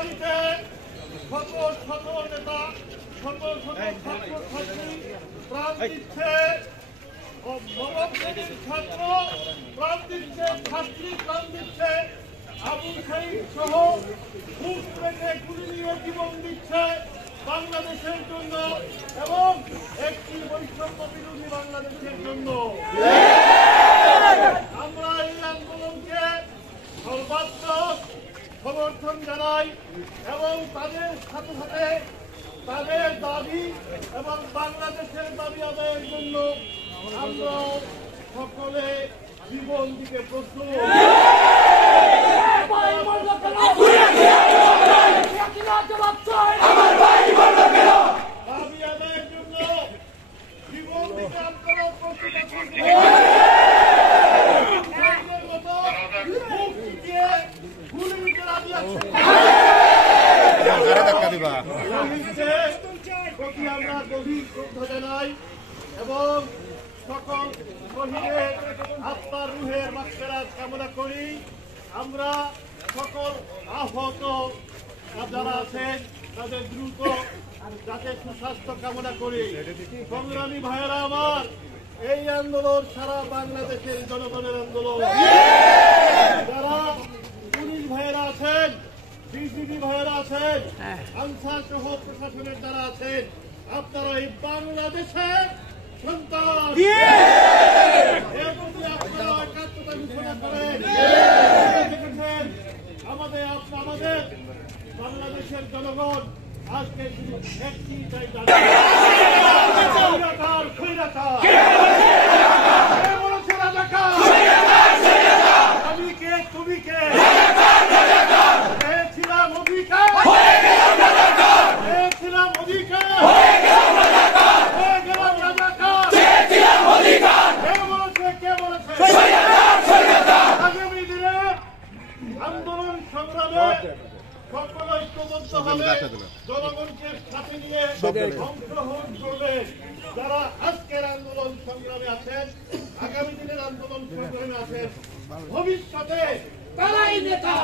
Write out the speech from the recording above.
আগামীতে শত শত নেতা, শত শত ছাত্র ছাত্রী প্রাণ দিচ্ছে, নবম শ্রেণীর ছাত্র প্রাণ দিচ্ছে, ছাত্রী প্রাণ দিচ্ছে, আবু সাঈদ সহ বুক পেটে গুলি নিয়ে জীবন দিচ্ছে বাংলাদেশের জন্য এবং একটি বৈষম্য বিরোধী বাংলাদেশের জন্য। আমরা এই আন্দোলনকে সর্বাত্মক সমর্থন জানাই এবং তাদের সাথে সাথে তাদের দাবি এবং বাংলাদেশের দাবি আদায়ের জন্য আমরা সকলে জীবন দিতে প্রস্তুত। দাবি আদায়ের জন্য জীবন দিতে আপনারা প্রস্তুত প্রতি আমরা গভীর শ্রদ্ধা জানাই এবং সকল শহীদের আত্মার রুহের মাগফিরাত কামনা করি। আমরা সকল আহত যারা আছেন তাদের দ্রুত যাতে সুস্বাস্থ্য কামনা করি। সংগ্রামী ভাইয়েরা আমার, এই আন্দোলন সারা বাংলাদেশের জনগণের আন্দোলন। যারা পুলিশ ভাইয়েরা আছেন, বিজিবি ভাইয়েরা আছেন, আনসার সহ প্রশাসনের যারা আছেন, আপনারা এই বাংলাদেশের সন্তান, এর প্রতি আপনারা একাত্মতা ঘোষণা করেন। দেখেছেন আমাদের বাংলাদেশের জনগণ আজকে শুধু একটি চাই, আমি কে তুমি কে, ছিলাম অধিকার, ছিলাম অধিকার, হয়ে গেলাম রাজাকার, কে বলেছে আগামী দিনে আন্দোলন সংগ্রামে সকল ঐক্যবদ্ধ হবে, জনগণকে সাথে নিয়ে অংশগ্রহণ করবে। যারা আজকের আন্দোলন সংগ্রামে আছেন, আগামী দিনের আন্দোলন সংগ্রামে আছেন, ভবিষ্যতে তারাই নেতা।